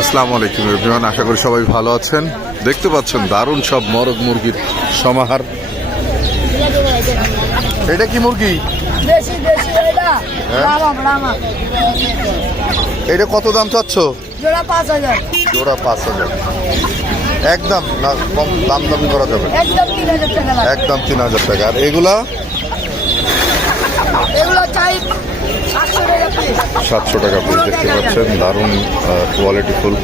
আসসালামু আলাইকুম এভরিওয়ান আশা করি সবাই ভালো আছেন। দেখতে পাচ্ছেন দারুণ সব মরগ মুরগির সমাহার। এটা কি মুরগি? এটা। হ্যাঁ? রামা কত দাম চাচ্ছ? জোড়া পাঁচ হাজার। জোড়া পাঁচ হাজার। একদম না কম দাম দামি করা যাবে। একদম তিন হাজার টাকা একদম তিন হাজার টাকা। আর এগুলা? এগুলো চাই সাতশো টাকা পিস দেখতে পাচ্ছেন, দারুণ কোয়ালিটি ফুল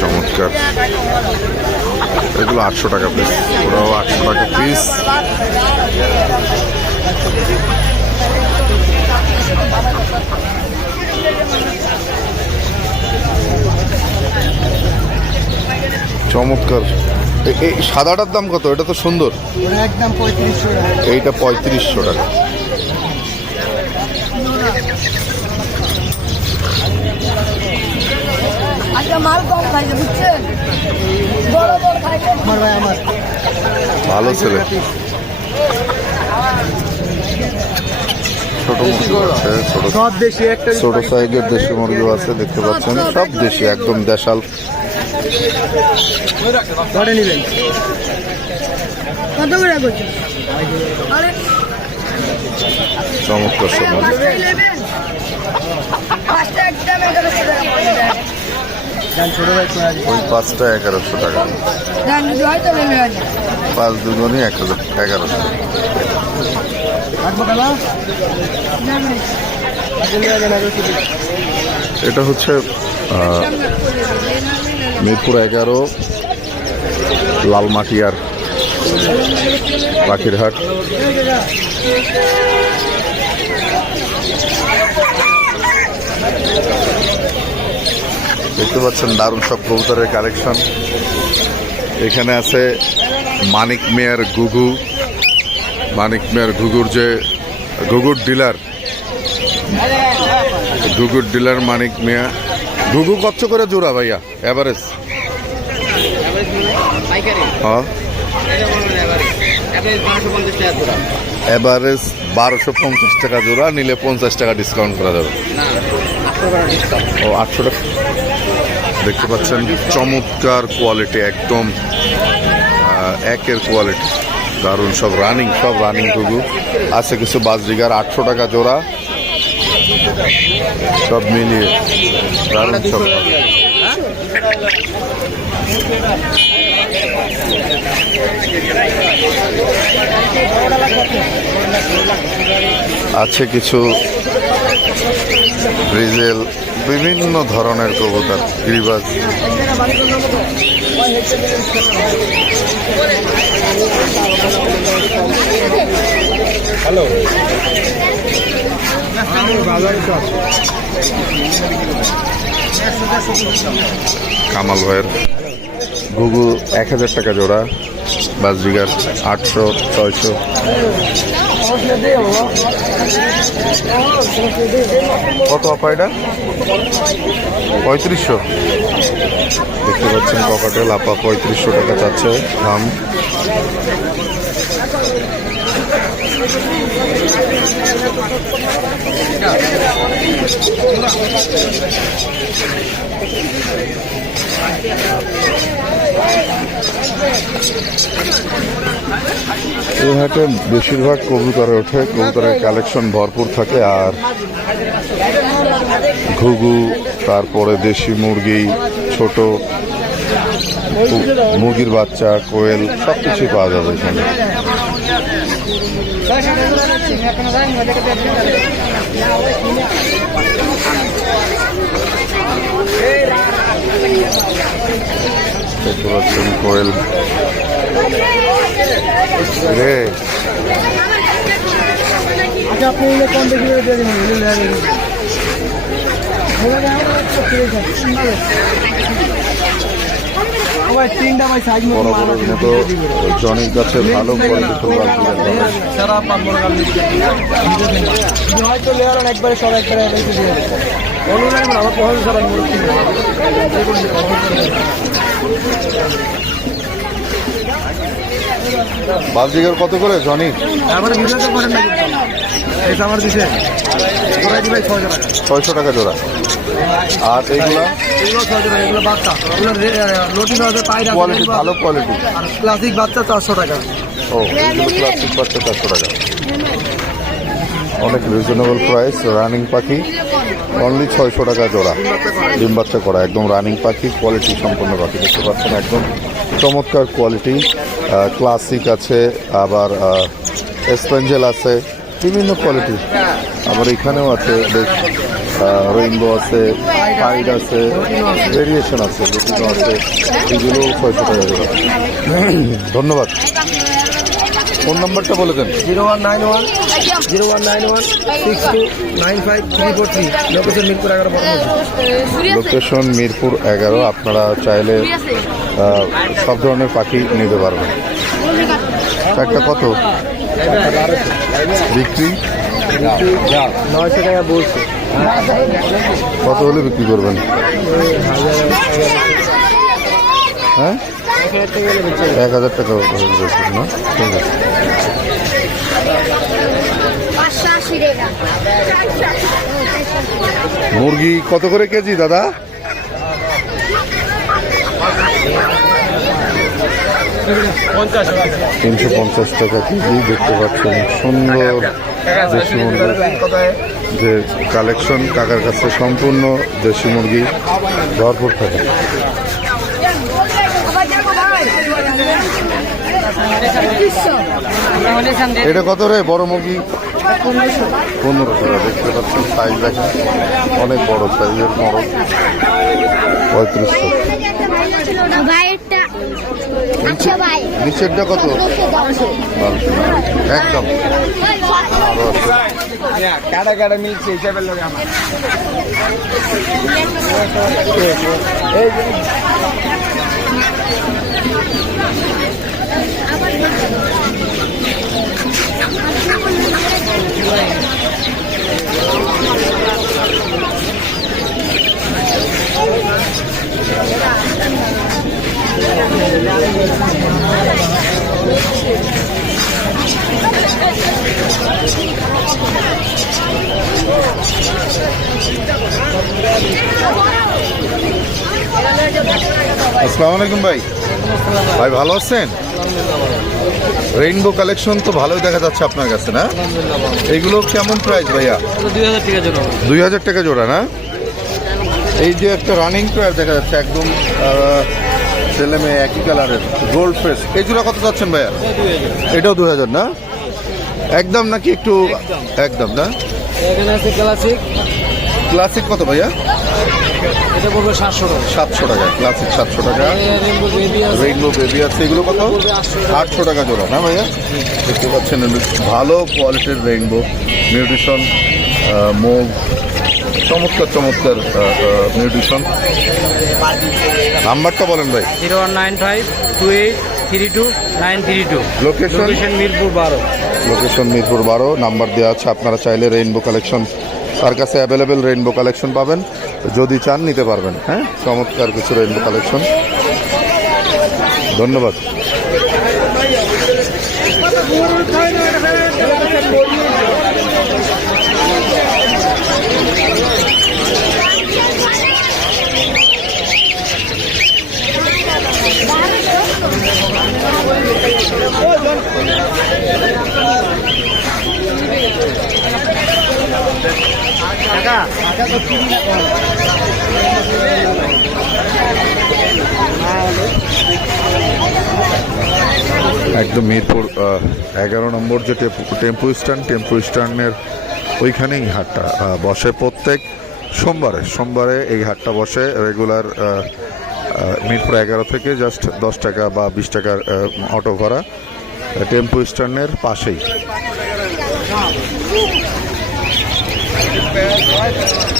চমৎকার। এগুলো আটশো টাকা পিস ওরাও আটশো টাকা পিস চমৎকার। এই সাদাটার দাম কত? এটা তো সুন্দর। একদম পঁয়ত্রিশশো এইটা পঁয়ত্রিশশো টাকা। আচ্ছা মাল কম খাইছে বুঝছেন? বড় বড় খাইছে। আমার ভাই আমার। ভালো ছেলে। ছোট ছোট সাইজের দেশি মুরগিও আছে দেখতে পাচ্ছেন। সব দেশি একদম দেশাল। ধরে নেবেন। কত করে করছে? চমৎকার পাঁচটা এগারোশো টাকা ওই পাঁচটা এগারোশো পাঁচ দুগুণই এক হাজার এগারোশো। এটা হচ্ছে আহ, মিরপুর এগারো, লালমাটিয়ার পাখিরহাট দেখতে পাচ্ছেন দারুণ সব কবুতরের কালেকশন এখানে আছে মানিক মেয়ার গুগু মানিক মেয়ার ঘুঘুর যে ঘুঘুর ডিলার ঘুঘুর ডিলার মানিক মিয়া। ঘুঘু কচ্ছ করে জোড়া ভাইয়া এভারেজ হ্যাঁ এভারেজ বারোশো পঞ্চাশ টাকা জোড়া, নিলে পঞ্চাশ টাকা ডিসকাউন্ট করা যাবে। ও, আটশো টাকা। দেখতে পাচ্ছেন, চমৎকার কোয়ালিটি একদম একের কোয়ালিটি দারুণ, সব রানিং সব রানিং ঘুঘু আছে কিছু বাজরিগার, আটশো টাকা জোড়া। সব মিলিয়ে দারুণ, সব। আছে কিছু ব্রিজেল বিভিন্ন ধরনের কবুতর গিরিবাজ। কামাল ভাইয়ের ঘুঘু এক হাজার টাকা জোড়া বাজরিগার আটশো ছয়শো। কত আপা এটা? পঁয়ত্রিশশো। দেখতে পাচ্ছেন ককাটেল আপা পঁয়ত্রিশশো টাকা চাচ্ছে দাম। এই হাটে বেশিরভাগ কবুতরে ওঠে। কবুতরের কালেকশন ভরপুর থাকে আর ঘুঘু তারপরে দেশি মুরগি, ছোট মুরগির বাচ্চা, কোয়েল সব কিছুই পাওয়া যাবে এখানে। কোয়েল। আচ্ছা আপনি কম বেশি জনের কাছে ভালো হয়তো লেয়ার একবারে সব একবারে আমার সবাই বালজিগার কত করে জনি? তারপরে ভিডিওতে করেন না এই আমার দিছে। ছয়শো টাকা জোড়া। আর এগুলো এগুলো বাচ্চা। লোটিন হবে পায়রা কোয়ালিটি ভালো কোয়ালিটি আর ক্লাসিক বাচ্চা চারশো টাকা। ও এগুলো প্লাস্টিক বাচ্চা চারশো টাকা। অনেক রিজনেবল প্রাইস রানিং পাখি। অনলি ছয়শো টাকা জোড়া। ডিম বাচ্চা করা একদম রানিং পাখি কোয়ালিটি সম্পন্ন পাখি দেখতে পাচ্ছেন একদম চমৎকার কোয়ালিটি ক্লাসিক আছে আবার স্পেঞ্জেল আছে বিভিন্ন কোয়ালিটি আবার এখানেও আছে বেশ রেইনবো আছে হাইড আছে ভেরিয়েশন আছে বিভিন্ন আছে এগুলো ছয়শো টাকা জোড়া ধন্যবাদ। ফোন নাম্বারটা বলে দেন। Zero one nine one zero one nine one six two nine five three four three. Location Mirpur এগারো লোকেশন মিরপুর এগারো আপনারা চাইলে সব ধরনের পাখি নিতে পারবেন। একটা কত? বিক্রি? নয়শো টাকা বলছে। কত হলে বিক্রি করবেন? হ্যাঁ? এক হাজার টাকা ঠিক আছে। মুরগি কত করে কেজি, দাদা? তিনশো পঞ্চাশ টাকা কেজি দেখতে পাচ্ছেন, সুন্দর। দেশি মুরগি। যে কালেকশন কাকার কাছে সম্পূর্ণ দেশি মুরগি ভরপুর থাকে। এটা কত রে? বড় মুরগি? পনেরোশো টাকা। দেখতে পাচ্ছেন সাইজ দেখেন। অনেক বড় সাইজের বড় পঁয়ত্রিশশো। নিচেরটা কত? একদম। কাটা কাটা মিলছে হিসাবের লোক আমার। আসসালামু আলাইকুম ভাই। ভাই ভালো আছেন? রেইনবো কালেকশন তো ভালোই দেখা যাচ্ছে আপনার কাছে না? এইগুলো কেমন প্রাইস ভাইয়া? দুই হাজার টাকা দুই জোড়া না? এই যে একটা রানিং প্রাইস দেখা যাচ্ছে একদম ছেলে মেয়ে একই কালারের গোল্ড ফেস এই জোড়া কত যাচ্ছেন ভাইয়া? এটাও দু হাজার। না? একদম নাকি একটু একদম। না? ক্লাসিক ক্লাসিক কত ভাইয়া? এটা পড়বে সাতশো টাকা। সাতশো টাকা ক্লাসিক সাতশো টাকা। রেইনবো বেবি আছে। এগুলো কত? আটশো টাকা। জোড়া না ভাইয়া? দেখতে পাচ্ছেন ভালো কোয়ালিটির রেইনবো নিউট্রিশন মুভ চমৎকার চমৎকার নিউট্রিশন নাম্বারটা বলেন ভাই। Zero one nine five two eight three two nine three two. Location location Mirpur বারো। লোকেশন মিরপুর বারো নাম্বার দেওয়া আছে আপনারা চাইলে রেইনবো কালেকশন তার কাছে অ্যাভেলেবেল রেইনবো কালেকশন পাবেন। যদি চান, নিতে পারবেন। হ্যাঁ? চমৎকার কিছু রেইনবো কালেকশন ধন্যবাদ। একদম মিরপুর এগারো নম্বর যে টেম্পু স্ট্যান্ড, টেম্পু স্ট্যান্ডের ওইখানেই হাটটা বসে প্রত্যেক সোমবারে। সোমবারে এই হাটটা বসে রেগুলার মিরপুর এগারো থেকে জাস্ট দশ টাকা বা বিশ টাকার অটো ভাড়া, টেম্পু স্ট্যান্ডের পাশেই। bad.